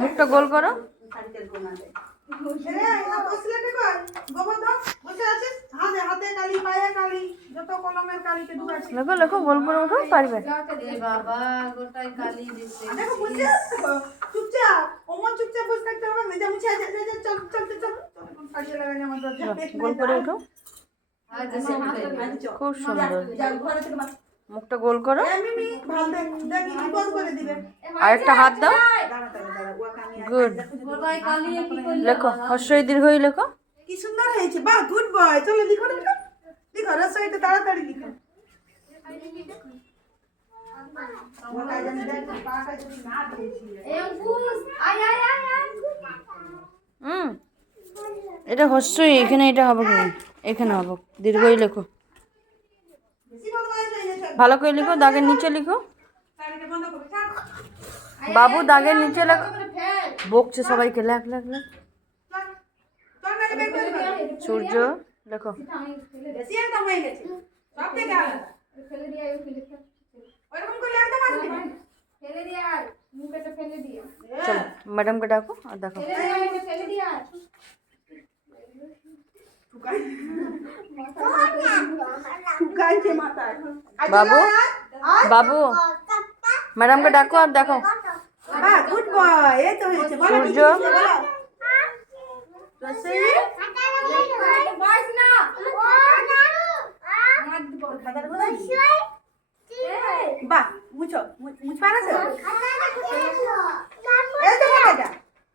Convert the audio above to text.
মুখটা গোল করো। লেখো লেখো, গোল করে উঠো, পারবে। বাবা গোটাই কালি গোল করে উঠো, খুব সুন্দর। মুখটা গোল করো, আরেকটা হাত দাও। গুড। লেখো হর্ষই দীর্ঘই লেখো। কি সুন্দর হয়েছে, বাহ, গুড বয়। চলো লিখো লিখো লিখো, রসইটা তাড়াতাড়ি লিখো। এটা হর্ষই, এখানে এটা হবে কি, এখানে হবে দীর্ঘই লেখো। ভালো করে লিখো, দাগের নিচে লিখো। বাবু দাগের নিচে লেখো। বকছে সবাইকে, লেখ লেখ লেখ। সূর্য লেখো। চলো ম্যাডামকে ডাকো আর দেখো। বাবু বাবু ম্যাডামকে ডাকো আর দেখো। গুড বয়, এই তো হয়েছে। সূর্য রসই